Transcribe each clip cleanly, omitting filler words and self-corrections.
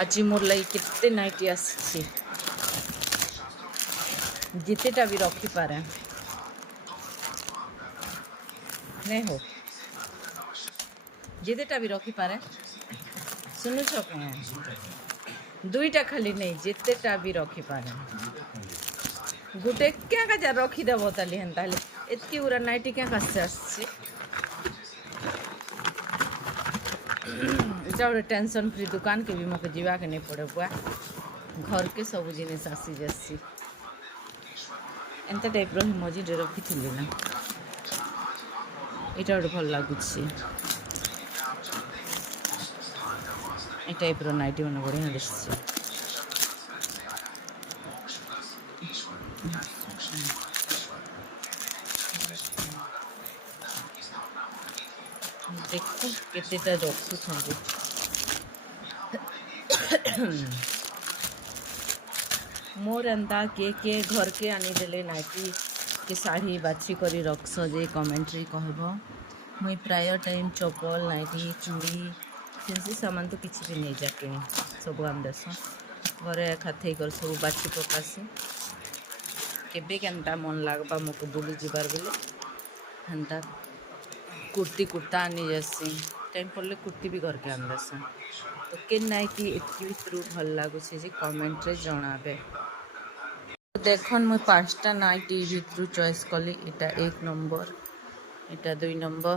आज मोर लगी केते नाइटी आसी जितेटा भी रखी पारे नहीं हो जितेटा भी रखी पारे सुनुछ कहीं दुईटा खाली नहीं जितेटा भी रखी पारे गोटे क्या का रखीदेव ताली हेन्ता एतकी गुरा नाइटी क्या कासे आसी एटा गोटे टेंशन फ्री दुकान के भी मत जीवा के नहीं पड़े बुआ घर के सब जिनिस आसी जासी एंता टाइप मझे रखी थी ना यहाँ गोटे भल लगुच ए टाइप नाइटी मैंने बढ़िया दिशा देखो केतेटा रखुंट मोर एंता किए घर के आनीदे नाइटी के साड़ी बाछी कर रखस जे कमेंट्री कहब मुई प्राय टाइम चपल नाइटी चूड़ी फैंसी सामान तो किसी भी नहीं जा कि सब आम देस घरे खाते कर सब बाछी पकासी केबे केनता मन लगवा मोको बुली जीवार बेले हेन्ता कुर्ती कुर्ता आनी जासी टाइम पड़े कुर्ती भी घर के आम देस तो के नाइटी एतकी भितर भल लगुच कमेंट रे जनाबे देखन मुझे 5टा नाइटी भितर चॉइस कली एटा 1 नंबर एटा 2 नंबर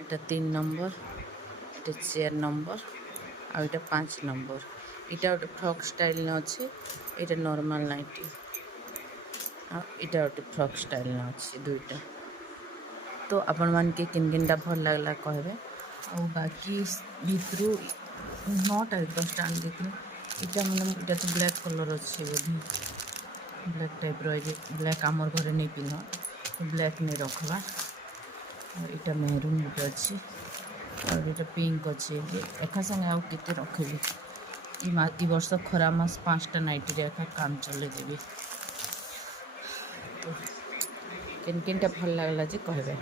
एटा 3 नंबर एटा 4 नंबर आ एटा 5 नंबर एटा गोटे फ्रॉक स्टाइल ने अच्छे एटा नॉर्मल नाइटी आ एटा गोटे फ्रॉक स्टाइल ने अच्छे दुईटा तो आपण मान के किन किनटा भल लगला कहबे और बाकी भितर 9टा 10टा आन देखिए एटा मैंने एटा तो ब्लैक कलर अच्छे बोधी ब्लैक टाइप ब्लैक आमर घरे नहीं पिंध तो ब्लैक नहीं रखवा और इटा मेहरून गोटे अच्छी और इटा पिंक अच्छे एका संगे आउ केते रखेबी ई वर्ष खरा मास 5टा नाइटी एका काम चले देवी तो किन किनटा भल लगला जे कहबे।